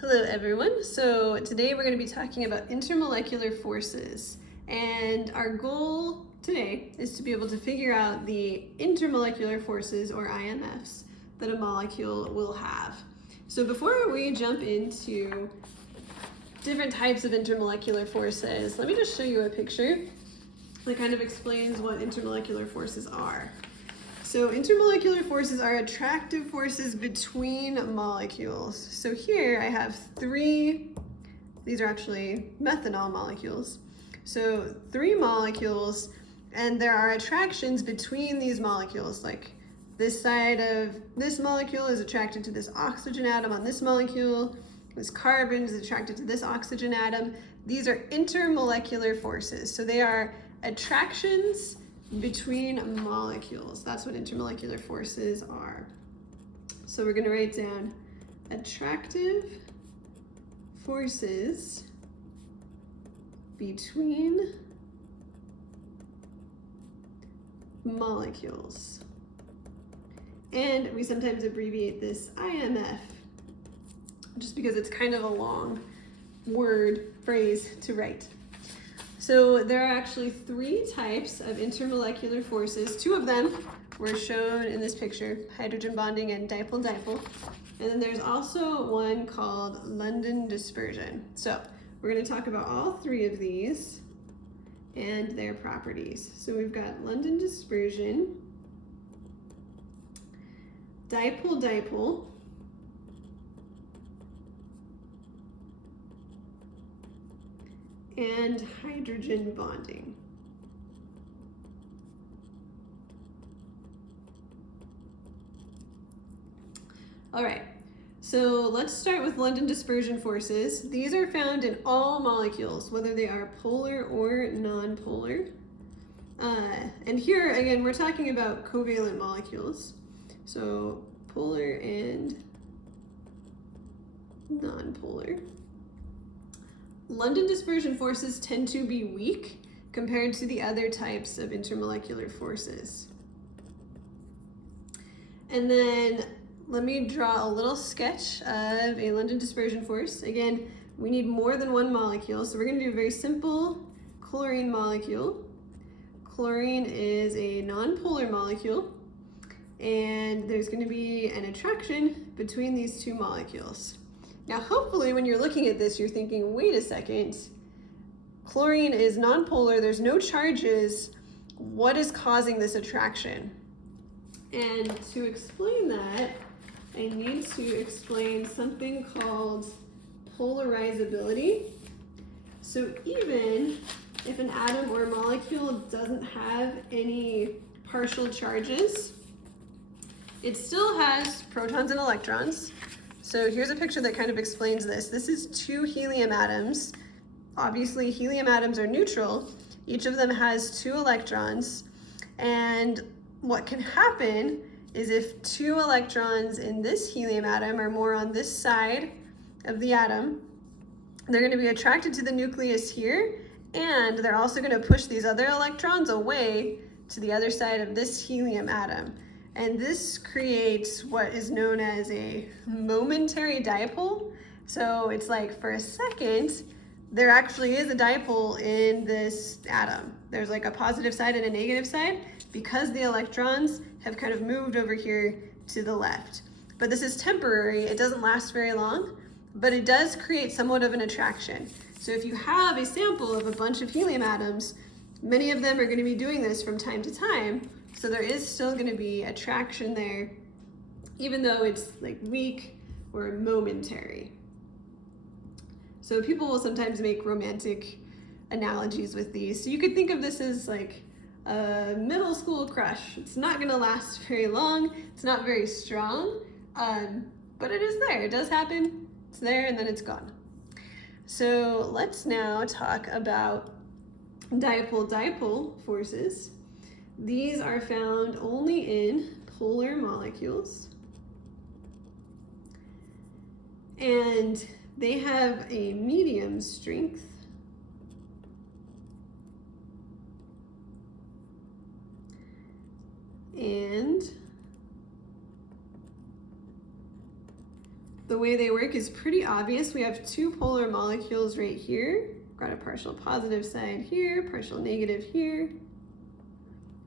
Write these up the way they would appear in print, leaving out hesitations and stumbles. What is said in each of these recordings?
Hello everyone. So today we're going to be talking about intermolecular forces, and our goal today is to be able to figure out the intermolecular forces, or IMFs, that a molecule will have. So before we jump into different types of intermolecular forces, let me just show you a picture that kind of explains what intermolecular forces are. So intermolecular forces are attractive forces between molecules. So here I have these are actually methanol molecules. So 3 molecules, and there are attractions between these molecules. Like this side of this molecule is attracted to this oxygen atom on this molecule. This carbon is attracted to this oxygen atom. These are intermolecular forces. So they are attractions between molecules. That's what intermolecular forces are. So we're going to write down attractive forces between molecules. And we sometimes abbreviate this IMF just because it's kind of a long phrase to write. So there are actually 3 types of intermolecular forces. 2 of them were shown in this picture, hydrogen bonding and dipole-dipole. And then there's also one called London dispersion. So we're going to talk about all 3 of these and their properties. So we've got London dispersion, dipole-dipole, and hydrogen bonding. All right, so let's start with London dispersion forces. These are found in all molecules, whether they are polar or non-polar. And here, again, we're talking about covalent molecules. So polar and non-polar. London dispersion forces tend to be weak compared to the other types of intermolecular forces. And then let me draw a little sketch of a London dispersion force. Again, we need more than one molecule, so we're going to do a very simple chlorine molecule. Chlorine is a non-polar molecule, and there's going to be an attraction between these 2 molecules. Now, hopefully when you're looking at this, you're thinking, wait a second, chlorine is nonpolar, there's no charges, what is causing this attraction? And to explain that, I need to explain something called polarizability. So even if an atom or a molecule doesn't have any partial charges, it still has protons and electrons. So here's a picture that kind of explains this. This is 2 helium atoms. Obviously, helium atoms are neutral. Each of them has 2 electrons. And what can happen is if 2 electrons in this helium atom are more on this side of the atom, they're going to be attracted to the nucleus here, and they're also going to push these other electrons away to the other side of this helium atom. And this creates what is known as a momentary dipole. So it's like for a second, there actually is a dipole in this atom. There's like a positive side and a negative side because the electrons have kind of moved over here to the left. But this is temporary, it doesn't last very long, but it does create somewhat of an attraction. So if you have a sample of a bunch of helium atoms, many of them are going to be doing this from time to time. So there is still going to be attraction there, even though it's like weak or momentary. So people will sometimes make romantic analogies with these. So you could think of this as like a middle school crush. It's not going to last very long. It's not very strong, but it is there. It does happen. It's there and then it's gone. So let's now talk about dipole-dipole forces. These are found only in polar molecules, and they have a medium strength, and the way they work is pretty obvious. We have two polar molecules right here. Got a partial positive side here, partial negative here.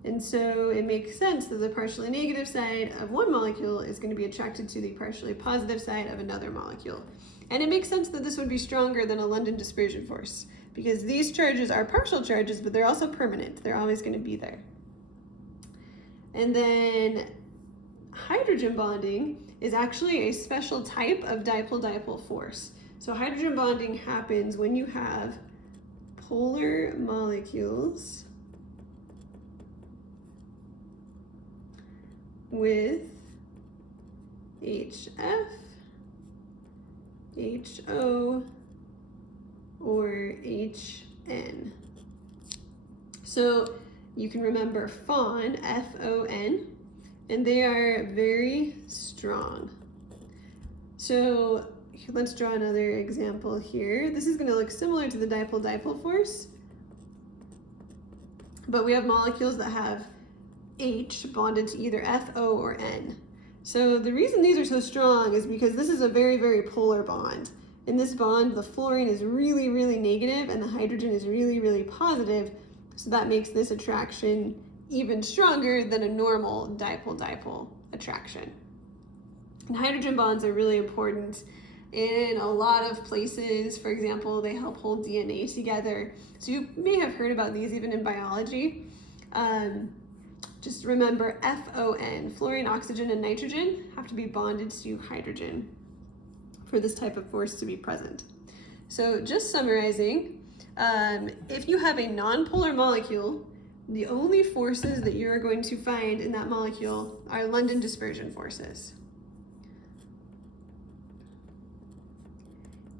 And so it makes sense that the partially negative side of one molecule is going to be attracted to the partially positive side of another molecule. And it makes sense that this would be stronger than a London dispersion force, because these charges are partial charges, but they're also permanent. They're always going to be there. And then hydrogen bonding is actually a special type of dipole-dipole force. So hydrogen bonding happens when you have polar molecules with HF, HO, or HN. So you can remember FON, F-O-N, and they are very strong. So let's draw another example here. This is going to look similar to the dipole-dipole force, but we have molecules that have H bonded to either F, O, or N. So the reason these are so strong is because this is a very, very polar bond. In this bond, the fluorine is really, really negative and the hydrogen is really, really positive. So that makes this attraction even stronger than a normal dipole-dipole attraction. And hydrogen bonds are really important in a lot of places. For example, they help hold DNA together. So you may have heard about these even in biology. Just remember FON, fluorine, oxygen, and nitrogen have to be bonded to hydrogen for this type of force to be present. So just summarizing, if you have a nonpolar molecule, the only forces that you're going to find in that molecule are London dispersion forces.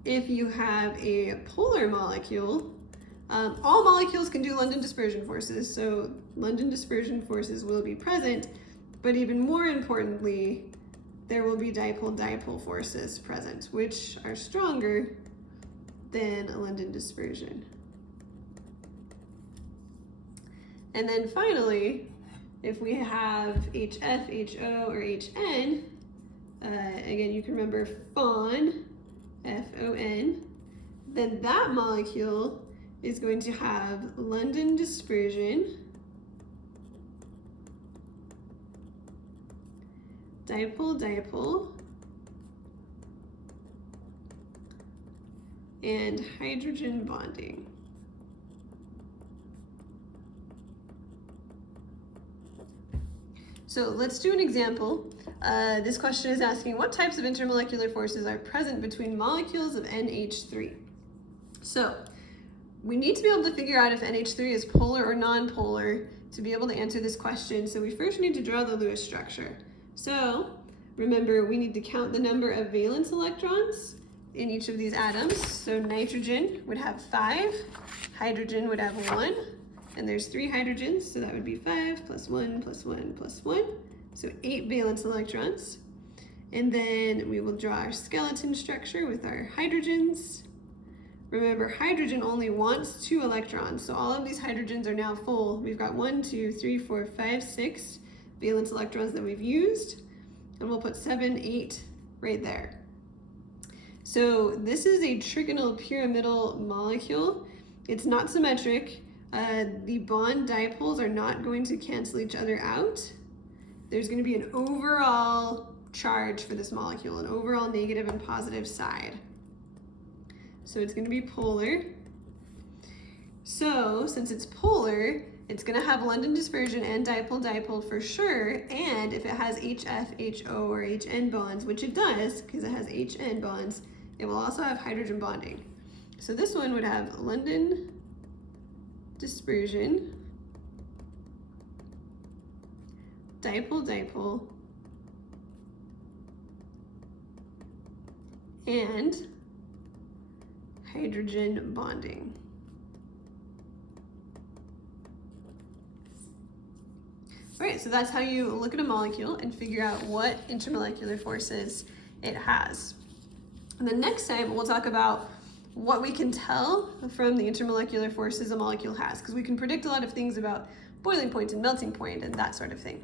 If you have a polar molecule, all molecules can do London dispersion forces, so London dispersion forces will be present, but even more importantly, there will be dipole-dipole forces present, which are stronger than a London dispersion. And then finally, if we have HF, HO, or HN, again, you can remember FON, F-O-N, then that molecule is going to have London dispersion, dipole-dipole, and hydrogen bonding. So let's do an example. This question is asking, what types of intermolecular forces are present between molecules of NH3? So we need to be able to figure out if NH3 is polar or nonpolar to be able to answer this question. So we first need to draw the Lewis structure. So remember, we need to count the number of valence electrons in each of these atoms. So nitrogen would have 5, hydrogen would have 1, and there's 3 hydrogens, so that would be 5 plus 1 plus 1 plus 1, so 8 valence electrons. And then we will draw our skeleton structure with our hydrogens. Remember, hydrogen only wants 2 electrons, so all of these hydrogens are now full. We've got 1, 2, 3, 4, 5, 6 valence electrons that we've used, and we'll put 7, 8 right there. So this is a trigonal pyramidal molecule. It's not symmetric. The bond dipoles are not going to cancel each other out. There's going to be an overall charge for this molecule, an overall negative and positive side. So it's going to be polar. So since it's polar, it's going to have London dispersion and dipole-dipole for sure. And if it has HF, HO, or HN bonds, which it does because it has HN bonds, it will also have hydrogen bonding. So this one would have London dispersion, dipole-dipole, and hydrogen bonding. All right, so that's how you look at a molecule and figure out what intermolecular forces it has. And then next time we'll talk about what we can tell from the intermolecular forces a molecule has, because we can predict a lot of things about boiling point and melting point and that sort of thing.